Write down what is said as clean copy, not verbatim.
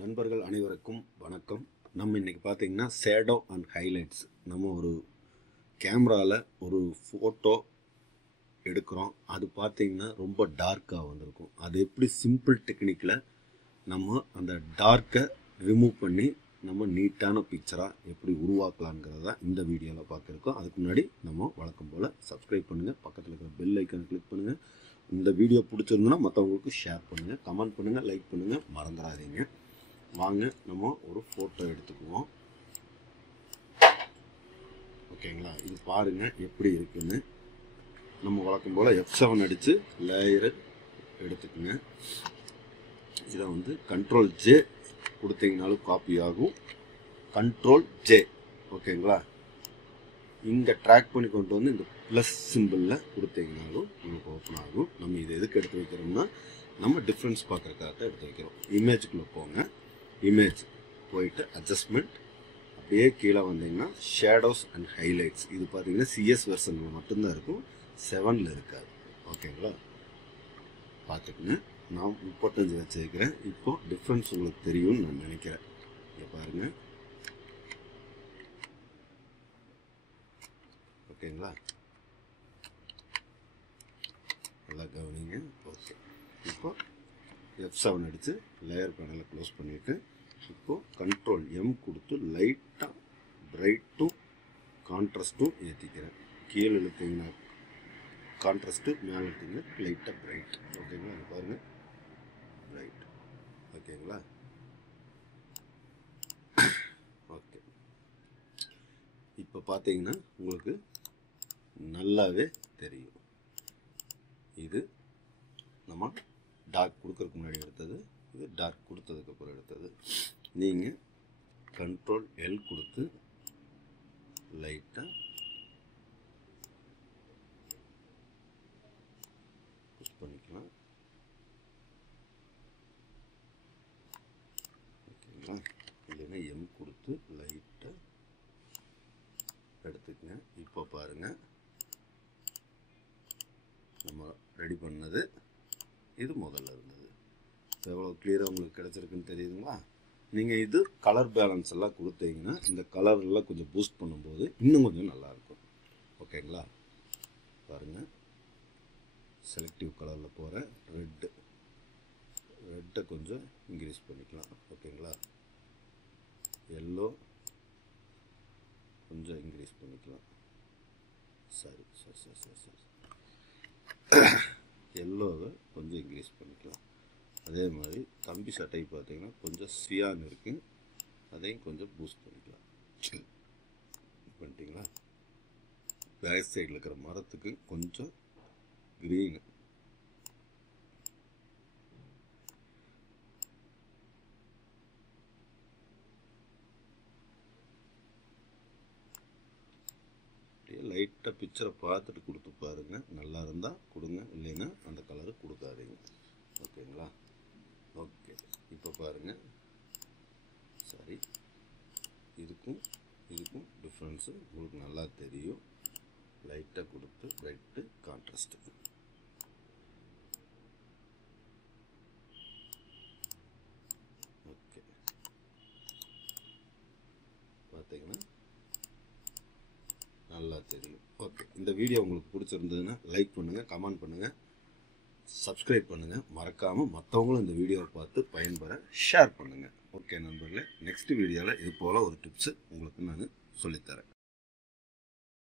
நண்பர்கள் அனைவருக்கும் வணக்கம். நம்ம இன்னைக்கு பார்த்தீங்கன்னா ஷேடோ அண்ட் ஹைலைட்ஸ் நம்ம ஒரு கேமராவில் ஒரு ஃபோட்டோ எடுக்கிறோம். அது பார்த்தீங்கன்னா ரொம்ப டார்க்காக வந்திருக்கும். அது எப்படி சிம்பிள் டெக்னிக்கில் நம்ம அந்த டார்க்கை ரிமூவ் பண்ணி நம்ம நீட்டான பிக்சராக எப்படி உருவாக்கலாங்கிறத இந்த வீடியோவில் பார்க்குறோம். அதுக்கு முன்னாடி நம்ம வழக்கம் போல் சப்ஸ்கிரைப் பண்ணுங்கள், பக்கத்தில் இருக்கிற பெல் ஐக்கானை கிளிக் பண்ணுங்கள். இந்த வீடியோ பிடிச்சிருந்தோன்னா மற்றவங்களுக்கு ஷேர் பண்ணுங்கள், கமெண்ட் பண்ணுங்கள், லைக் பண்ணுங்கள், மறந்துடாதீங்க. வாங்க நம்ம ஒரு ஃபோட்டோ எடுத்துக்குவோம். ஓகேங்களா, இது பாருங்கள் எப்படி இருக்குன்னு. நம்ம வழக்கம் போல் F7 அடித்து லேயரை எடுத்துக்குங்க. இதை வந்து Ctrl J கொடுத்தீங்கனாலும் காப்பி ஆகும், Ctrl J. ஓகேங்களா, இங்கே ட்ராக் பண்ணி கொண்டு வந்து இந்த ப்ளஸ் சிம்பிளில் கொடுத்தீங்கனாலும் உங்களுக்கு ஓப்பன் ஆகும். நம்ம இதை எதுக்கு எடுத்து வைக்கிறோம்னா நம்ம டிஃப்ரென்ஸ் பார்க்குறதுக்காக எடுத்து வைக்கிறோம். இமேஜுக்குள்ளே போங்க, இமேஜ் போயிட்டு அட்ஜஸ்ட்மெண்ட், அப்படியே கீழே வந்தீங்கன்னா ஷேடோஸ் அண்ட் ஹைலைட்ஸ். இது பார்த்தீங்கன்னா சிஎஸ் வெர்ஷனில் மட்டும்தான் இருக்கும், 7ல் இருக்காது. ஓகேங்களா, பார்த்துக்குங்க. நான் 35 வச்சுருக்கிறேன். இப்போ டிஃப்ரென்ஸ் உங்களுக்கு தெரியும்னு நான் நினைக்கிறேன். இங்கே பாருங்கள். ஓகேங்களா, நல்லா கவனிங்க. ஓகே, இப்போ F7 அடித்து லேயர் பேனலை க்ளோஸ் பண்ணிவிட்டு இப்போது Ctrl M கொடுத்து லைட்டாக பிரைட்டும் கான்ட்ராஸ்ட்டும் ஏற்றிக்கிறேன். கீழே இழுத்தீங்கன்னா கான்ட்ராஸ்ட்டு, மேலே இழுத்தீங்கன்னா லைட்டாக பிரைட். ஓகேங்களா, அது பாருங்கள் பிரைட். ஓகேங்களா, ஓகே. இப்போ பார்த்தீங்கன்னா உங்களுக்கு நல்லாவே தெரியும். இது நம்ம டார்க் கொடுக்கறதுக்கு முன்னாடி எடுத்தது, இது டார்க் கொடுத்ததுக்கப்புறம் எடுத்தது. நீங்கள் Ctrl L கொடுத்து லைட்டாக புஷ் பண்ணிக்கலாம். ஓகேங்களா, இல்லைன்னா M கொடுத்து லைட்டாக எடுத்துக்கங்க. இப்போ பாருங்கள், நம்ம ரெடி பண்ணது இது முதல்ல இருந்தது. எவ்வளோ கிளியராக உங்களுக்கு கிடச்சிருக்குன்னு தெரியுதுங்களா? நீங்கள் இது கலர் பேலன்ஸ் எல்லாம் கொடுத்தீங்கன்னா இந்த கலர்லாம் கொஞ்சம் பூஸ்ட் பண்ணும்போது இன்னும் கொஞ்சம் நல்லாயிருக்கும். ஓகேங்களா, பாருங்கள். செலக்டிவ் கலரில் போகிற ரெட்டை கொஞ்சம் இன்க்ரீஸ் பண்ணிக்கலாம். ஓகேங்களா, எல்லோ கொஞ்சம் இன்க்ரீஸ் பண்ணிக்கலாம். சரி, எல்லோவை கொஞ்சம் இன்க்ரீஸ் பண்ணிக்கலாம். அதே மாதிரி தம்பி சட்டை பார்த்தீங்கன்னா கொஞ்சம் சியான் இருக்குது, அதையும் கொஞ்சம் பூஸ்ட் பண்ணிக்கலாம். பண்ணிட்டீங்களா? பேக் சைடில் இருக்கிற மரத்துக்கு கொஞ்சம் க்ரீனு, லைட்டாக பிக்சரை பார்த்துட்டு கொடுத்து பாருங்கள். நல்லா இருந்தால் கொடுங்க, இல்லைன்னா அந்த கலரு கொடுக்காதீங்க. ஓகேங்களா, ஓகே. இப்போ பாருங்கள், சரி, இதுக்கும் டிஃப்ரென்ஸு உங்களுக்கு நல்லா தெரியும். லைட்டாக கொடுத்து பிரைட்டு கான்ட்ராஸ்ட்டு. ஓகே, பார்த்தீங்கன்னா நல்லா தெரியும். ஓகே, இந்த வீடியோ உங்களுக்கு பிடிச்சிருந்ததுன்னா லைக் பண்ணுங்கள், கமெண்ட் பண்ணுங்கள், சப்ஸ்கிரைப் பண்ணுங்கள். மறக்காமல் மற்றவங்களும் இந்த வீடியோவை பார்த்து பயன்பெற ஷேர் பண்ணுங்கள். ஓகே நண்பர்களே, நெக்ஸ்ட் வீடியோவில் இது போல் ஒரு டிப்ஸு உங்களுக்கு நான் சொல்லித்தரேன்.